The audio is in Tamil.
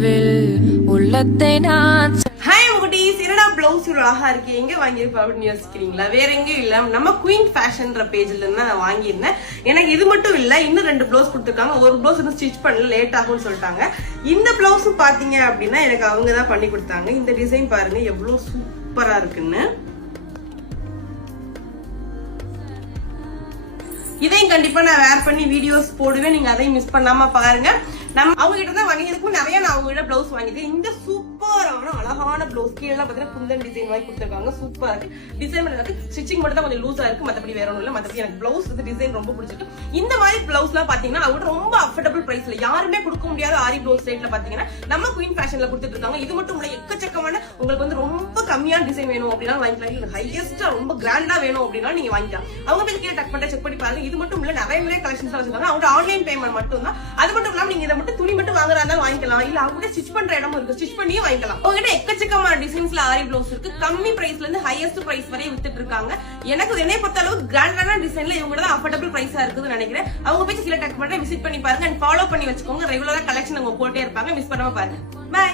இரவில் உள்ளத்தை நான் பிளவுஸ் அழகா இருக்கு எங்க வாங்கியிருப்பேன் அப்படின்னு யோசிக்கிறீங்களா? வேற எங்கேயும் இல்ல, நம்ம குயின் ஃபேஷன்ற பேஜ்ல இருந்து நான் வாங்கியிருந்தேன். எனக்கு இது மட்டும் இல்ல, இன்னும் 2 பிளவுஸ் கொடுத்துருக்காங்க. ஒரு பிளவுஸ் இன்னும் ஸ்டிச் பண்ணல, லேட் ஆகும்னு சொல்லிட்டாங்க. இந்த பிளவுஸ் பாத்தீங்க அப்படின்னா எனக்கு அவங்க தான் பண்ணி கொடுத்தாங்க. இந்த டிசைன் பாருங்க எவ்வளவு சூப்பரா இருக்குன்னு. இதையும் கண்டிப்பா நான் வேர் பண்ணி வீடியோஸ் போடுவேன், நீங்க அதையும் மிஸ் பண்ணாம பாருங்க. நம்ம அவங்க கிட்ட தான் வாங்கியதுக்கும் நிறைய நான் அவங்க கிட்ட பிளவுஸ் வாங்கிட்டேன். இந்த சூப்பரான அழகான பிளவுஸ் கீழே பாத்தீங்கன்னா குந்தன் டிசைன் வாங்கி கொடுத்துருக்காங்க. சூப்பரா இருக்கு. டிசைன் பண்ணி ஸ்டிச்சிங் மட்டும் தான் கொஞ்சம் லூஸா இருக்கு, மத்தபடி வேற ஒன்றும் இல்ல. மத்தபடி எனக்கு பிளவுஸ் டிசைன் ரொம்ப பிடிச்சிருக்கு. இந்த மாதிரி பிளவுஸ் எல்லாம் பாத்தீங்கன்னா அவங்க ரொம்ப அஃபோர்டபிள் பிரைஸ்ல யாருமே கொடுக்க முடியாத ஆரி பிளவுஸ் ரேட்ல பாத்தீங்கன்னா நம்ம குயின் ஃபேஷன்ல கொடுத்துட்டு இருக்காங்க. இது மட்டும் இல்ல, எக்கச்சக்கமான உங்களுக்கு வந்து ரொம்ப கம்மியான டிசைன் வேணும் அப்படின்னா வாங்கிக்கலாம். ஹையஸ்டா ரொம்ப கிராண்டா வேணும் அப்படின்னா நீங்க வாங்கிக்கலாம். அவங்க போய் கீழே டக் பண்ணி செக் பண்ணி பாருங்க. இது மட்டும் இல்ல, நிறைய கலெக்ஷன்ஸ் வச்சிருக்காங்க. அவங்க ஆன்லைன் பேமெண்ட் மட்டும் தான். அது மட்டும் இல்லாம நீங்க இதை மட்டும் துணி மட்டும் வாங்குறதா இருந்தாலும் வாங்கிக்கலாம், இல்ல அவங்க ஸ்டிச் பண்ற இடமும் இருக்கு, ஸ்டிச் பண்ணியும் வாங்கிக்கலாம். உங்ககிட்ட எக்கச்சக்கமான டிசைன்ஸ்ல ஆரி பிளவுஸ் இருக்கு. கம்மி பிரைஸ்ல இருந்து ஹையஸ்ட் பிரைஸ் வரை வித்துட்டு இருக்காங்க. எனக்கு என்னை பொறுத்த அளவு கிராண்டான டிசைன்ல இவங்க தான் அஃபோர்டபிள் பிரைஸா இருக்குன்னு நினைக்கிறேன். அவங்க போய் கீழே டக் பண்ணி விசிட் பண்ணி பாருங்க அண்ட் ஃபாலோ பண்ணி வச்சுக்கோங்க. ரெகுலரா கலெக்ஷன் அவங்க போட்டே இருப்பாங்க, மிஸ் பண்ணாம பாருங்க. பை.